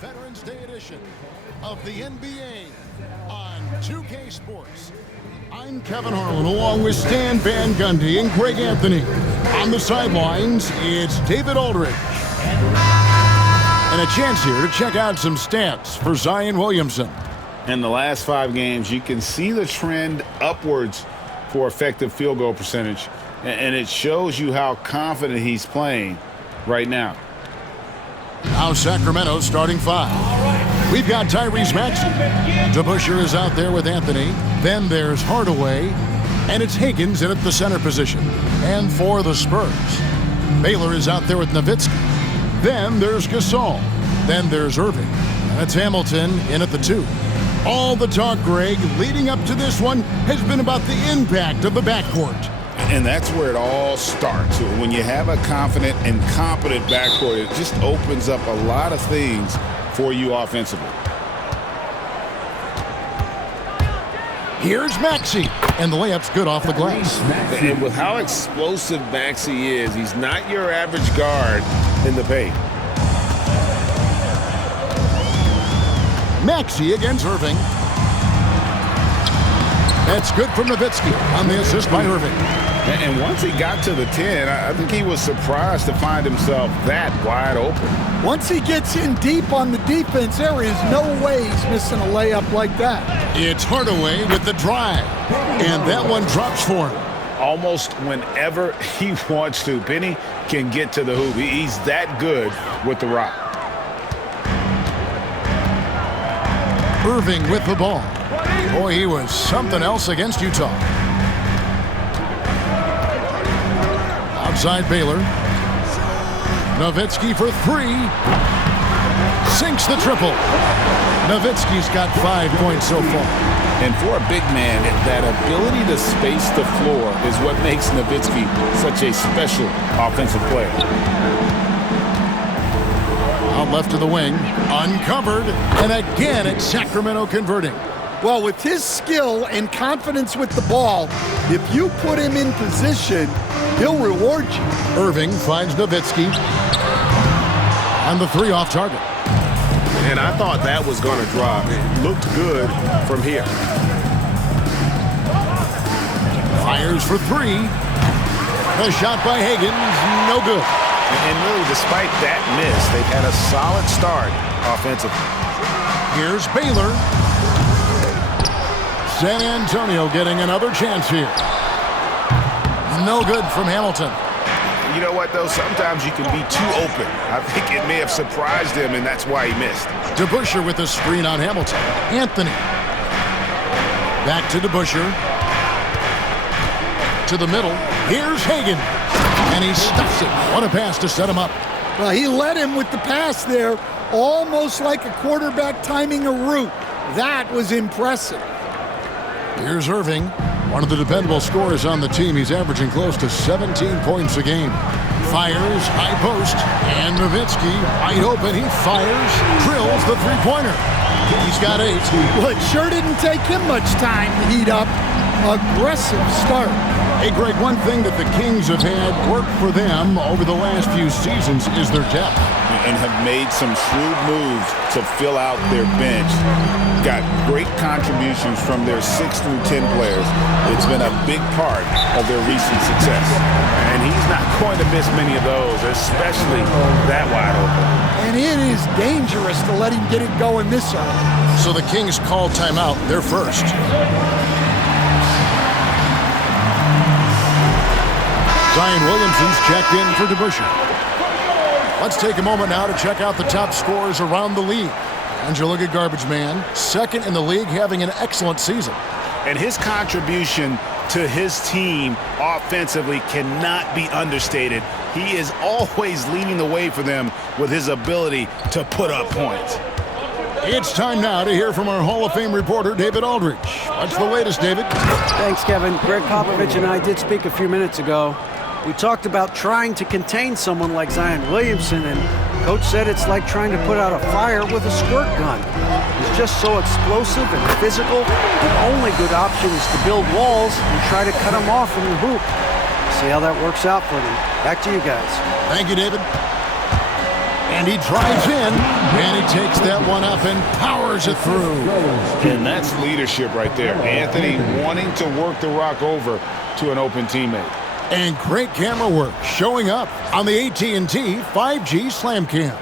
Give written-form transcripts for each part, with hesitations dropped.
Veterans Day edition of the NBA on 2K Sports. I'm Kevin Harlan along with Stan Van Gundy and Greg Anthony. On the sidelines, it's David Aldridge. And a chance here to check out some stats for Zion Williamson. In the last 5 games, you can see the trend upwards for effective field goal percentage, and it shows you how confident he's playing right now. Now Sacramento starting 5. We've got Tyrese Maxey. DeBusschere is out there with Anthony. Then there's Hardaway. And it's Higgins in at the center position. And for the Spurs, Baylor is out there with Nowitzki. Then there's Gasol. Then there's Irving. And it's Hamilton in at the 2. All the talk, Greg, leading up to this one has been about the impact of the backcourt. And that's where it all starts. When you have a confident and competent backcourt, it just opens up a lot of things for you offensively. Here's Maxey, and the layup's good off the glass. And with how explosive Maxey is, he's not your average guard in the paint. Maxey against Irving. That's good from Nowitzki on the assist by Irving. And once he got to the 10, I think he was surprised to find himself that wide open. Once he gets in deep on the defense, there is no way he's missing a layup like that. It's Hardaway with the drive, and that one drops for him. Almost whenever he wants to, Penny can get to the hoop. He's that good with the rock. Irving with the ball. Boy, he was something else against Utah. Outside Baylor. Nowitzki for 3. Sinks the triple. Nowitzki's got 5 points so far. And for a big man, that ability to space the floor is what makes Nowitzki such a special offensive player. Out left to the wing. Uncovered. And again, it's Sacramento converting. Well, with his skill and confidence with the ball, if you put him in position, he'll reward you. Irving finds Nowitzki. And the 3 off target. And I thought that was going to drop. It looked good from here. Fires for 3. A shot by Higgins, no good. And really, despite that miss, they've had a solid start offensively. Here's Baylor. San Antonio getting another chance here. No good from Hamilton. You know what, though? Sometimes you can be too open. I think it may have surprised him, and that's why he missed. DeBusschere with the screen on Hamilton. Anthony. Back to DeBusschere. To the middle. Here's Hagan. And he stuffs it. What a pass to set him up. Well, he led him with the pass there, almost like a quarterback timing a route. That was impressive. Here's Irving, one of the dependable scorers on the team. He's averaging close to 17 points a game. Fires, high post, and Nowitzki, wide open. He fires, drills the three-pointer. He's got 8. Well, it sure didn't take him much time to heat up. Aggressive start. Hey, Greg, one thing that the Kings have had work for them over the last few seasons is their depth. And have made some shrewd moves to fill out their bench. Got great contributions from their 6 through 10 players. It's been a big part of their recent success. And he's not going to miss many of those, especially that wide open. And it is dangerous to let him get it going this early. So the Kings call timeout. They're first. Zion Williamson's checked in for DeBusschere. Let's take a moment now to check out the top scorers around the league. Angelo Garbage Man, 2nd in the league, having an excellent season. And his contribution to his team offensively cannot be understated. He is always leading the way for them with his ability to put up points. It's time now to hear from our Hall of Fame reporter, David Aldridge. What's the latest, David? Thanks, Kevin. Greg Popovich and I did speak a few minutes ago. We talked about trying to contain someone like Zion Williamson, and Coach said it's like trying to put out a fire with a squirt gun. He's just so explosive and physical. The only good option is to build walls and try to cut him off from the hoop. See how that works out for them. Back to you guys. Thank you, David. And he drives in, and he takes that one up and powers it through. And that's leadership right there. Anthony wanting to work the rock over to an open teammate. And great camera work showing up on the AT&T 5G Slam Cam.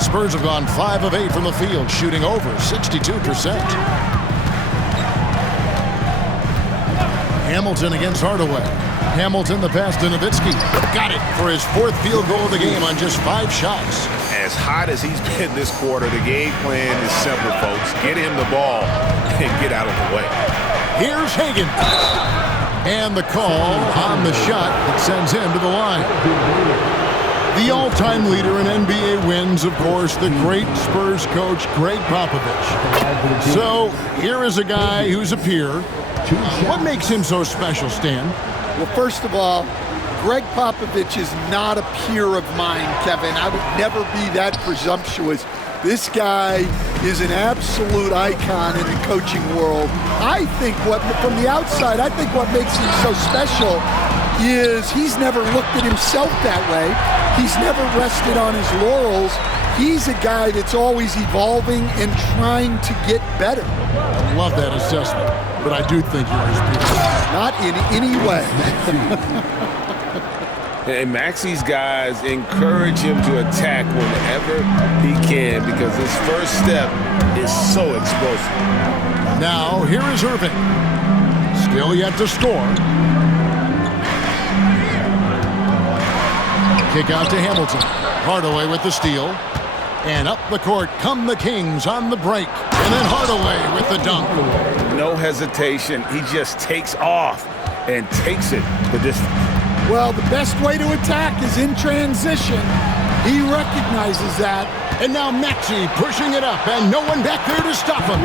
Spurs have gone 5 of 8 from the field, shooting over 62%. Hamilton against Hardaway. Hamilton, the pass to Nowitzki. Got it for his 4th field goal of the game on just 5 shots. As hot as he's been this quarter, the game plan is simple, folks. Get him the ball and get out of the way. Here's Hagan. And the call on the shot that sends him to the line. The all-time leader in NBA wins, of course, the great Spurs coach, Greg Popovich. So here is a guy who's a peer. What makes him so special, Stan? Well, first of all, Greg Popovich is not a peer of mine, Kevin. I would never be that presumptuous. This guy is an absolute icon in the coaching world. I think from the outside, I think what makes him so special is he's never looked at himself that way. He's never rested on his laurels. He's a guy that's always evolving and trying to get better. I love that assessment, but I do think you're his peer. Not in any way. And Maxi's guys encourage him to attack whenever he can because his first step is so explosive. Now, here is Irving. Still yet to score. Kick out to Hamilton. Hardaway with the steal. And up the court come the Kings on the break. And then Hardaway with the dunk. No hesitation. He just takes off and takes it the distance. Well, the best way to attack is in transition. He recognizes that. And now Maxey pushing it up, and no one back there to stop him.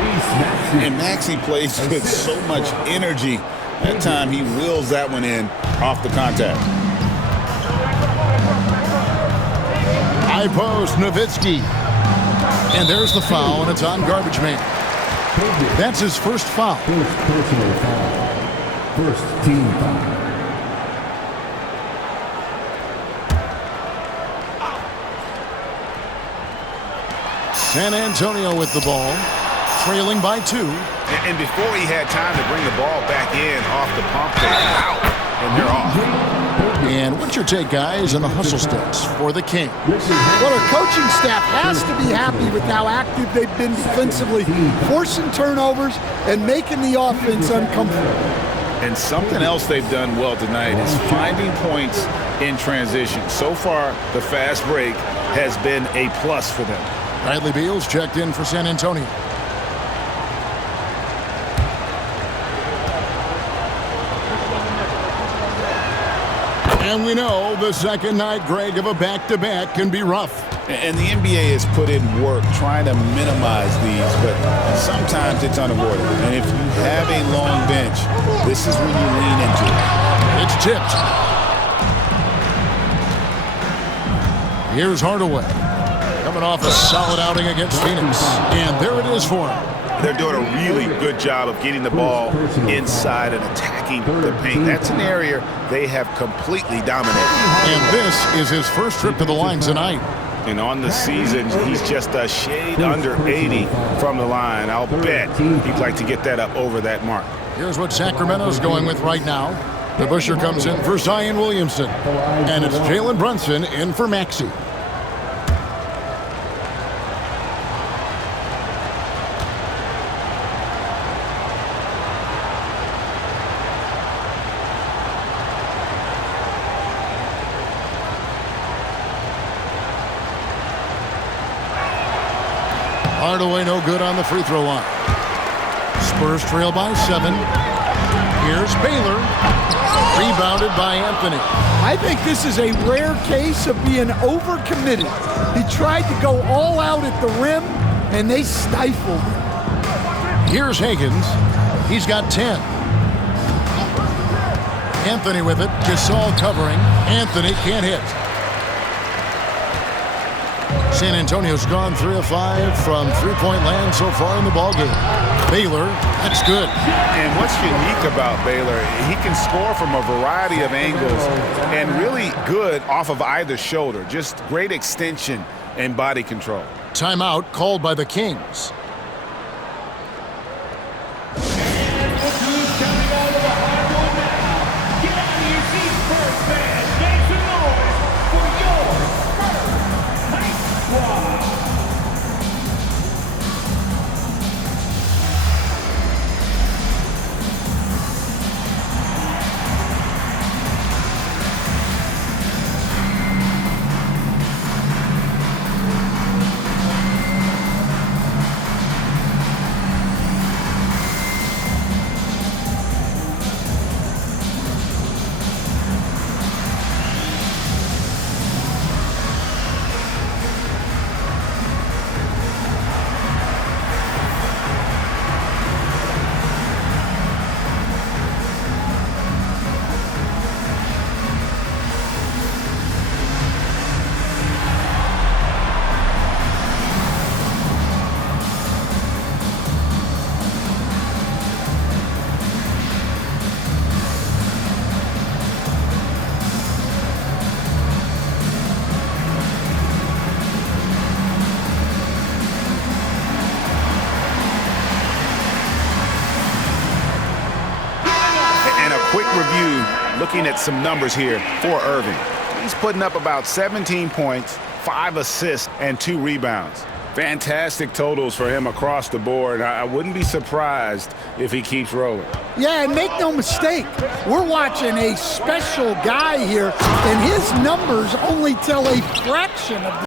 And Maxey plays with so much energy. That time he wheels that one in off the contact. High post, Nowitzki. And there's the foul, and it's on Garbage Man. That's his first foul. First personal foul. First team foul. San Antonio with the ball, trailing by 2. And before he had time to bring the ball back in off the pump fake, out, and they're off. And what's your take, guys, on the hustle steps for the Kings? Well, our coaching staff has to be happy with how active they've been defensively, forcing turnovers and making the offense uncomfortable. And something else they've done well tonight is finding points in transition. So far, the fast break has been a plus for them. Bradley Beal's checked in for San Antonio. And we know the second night, Greg, of a back-to-back can be rough. And the NBA has put in work trying to minimize these, but sometimes it's unavoidable. And if you have a long bench, this is when you lean into it. It's tipped. Here's Hardaway. Coming off a solid outing against Phoenix. And there it is for him. They're doing a really good job of getting the ball inside and attacking the paint. That's an area they have completely dominated. And this is his first trip to the line tonight. And on the season, he's just a shade under 80 from the line. I'll bet he'd like to get that up over that mark. Here's what Sacramento's going with right now. DeBusschere comes in for Zion Williamson. And it's Jalen Brunson in for Maxey. Hardaway no good on the free throw line. Spurs trail by 7. Here's Baylor. Rebounded by Anthony. I think this is a rare case of being overcommitted. He tried to go all out at the rim, and they stifled him. Here's Higgins. He's got 10. Anthony with it. Gasol covering. Anthony can't hit. San Antonio's gone 3 of 5 from three-point land so far in the ballgame. Baylor, that's good. And what's unique about Baylor, he can score from a variety of angles and really good off of either shoulder. Just great extension and body control. Timeout called by the Kings. Quick review, looking at some numbers here for Irving. He's putting up about 17 points, 5 assists, and 2 rebounds. Fantastic totals for him across the board. I wouldn't be surprised if he keeps rolling. Yeah, and make no mistake, we're watching a special guy here, and his numbers only tell a fraction of the